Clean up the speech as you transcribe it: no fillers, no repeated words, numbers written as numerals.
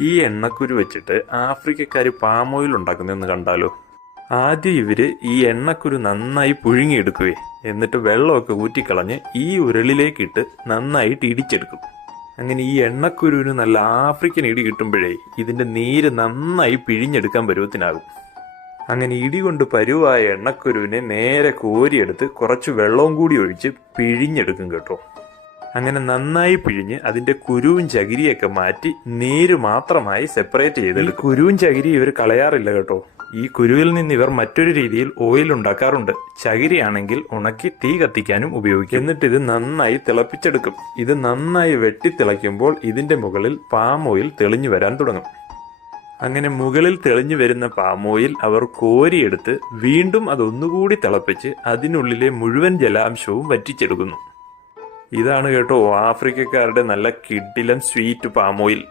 ഈ എണ്ണക്കുരു വെച്ചിട്ട് ആഫ്രിക്കക്കാർ palm oil ഉണ്ടാക്കുന്നതെന്ന് കണ്ടാലോ. ആദ്യം ഇവര് ഈ എണ്ണക്കുരു നന്നായി പുഴുങ്ങിയെടുക്കുകയെ എന്നിട്ട് വെള്ളമൊക്കെ ഊറ്റിക്കളഞ്ഞ് ഈ ഉരുളിലേക്കിട്ട് നന്നായിട്ട് ഇടിച്ചെടുക്കും. അങ്ങനെ ഈ എണ്ണക്കുരുവിന് നല്ല ആഫ്രിക്കൻ ഇടി കിട്ടുമ്പോഴേ ഇതിന്റെ നീര് നന്നായി പിഴിഞ്ഞെടുക്കാൻ പരുവത്തിനാകും. അങ്ങനെ ഇടി കൊണ്ട് പരുവായ എണ്ണക്കുരുവിനെ നേരെ കോരിയെടുത്ത് കുറച്ച് വെള്ളവും കൂടി ഒഴിച്ച് പിഴിഞ്ഞെടുക്കും കേട്ടോ. അങ്ങനെ നന്നായി പിഴിഞ്ഞ് അതിന്റെ കുരുവും ചകിരിയൊക്കെ മാറ്റി നീര് മാത്രമായി സെപ്പറേറ്റ് ചെയ്തെടുക്കും. കുരുവും ചകിരി ഇവർ കളയാറില്ല കേട്ടോ. ഈ കുരുവിൽ നിന്ന് ഇവർ മറ്റൊരു രീതിയിൽ ഓയിൽ ഉണ്ടാക്കാറുണ്ട്. ചകിരിയാണെങ്കിൽ ഉണക്കി തീ കത്തിക്കാനും ഉപയോഗിക്കും. എന്നിട്ട് ഇത് നന്നായി തിളപ്പിച്ചെടുക്കും. ഇത് നന്നായി വെട്ടിത്തിളയ്ക്കുമ്പോൾ ഇതിന്റെ മുകളിൽ പാം ഓയിൽ തെളിഞ്ഞു വരാൻ തുടങ്ങും. അങ്ങനെ മുകളിൽ തെളിഞ്ഞു വരുന്ന പാം ഓയിൽ അവർ കോരിയെടുത്ത് വീണ്ടും അതൊന്നുകൂടി തിളപ്പിച്ച് അതിനുള്ളിലെ മുഴുവൻ ജലാംശവും വറ്റിച്ചെടുക്കുന്നു. ഇതാണ് കേട്ടോ ആഫ്രിക്കക്കാരുടെ നല്ല കിടിലൻ സ്വീറ്റ് പാം ഓയിൽ.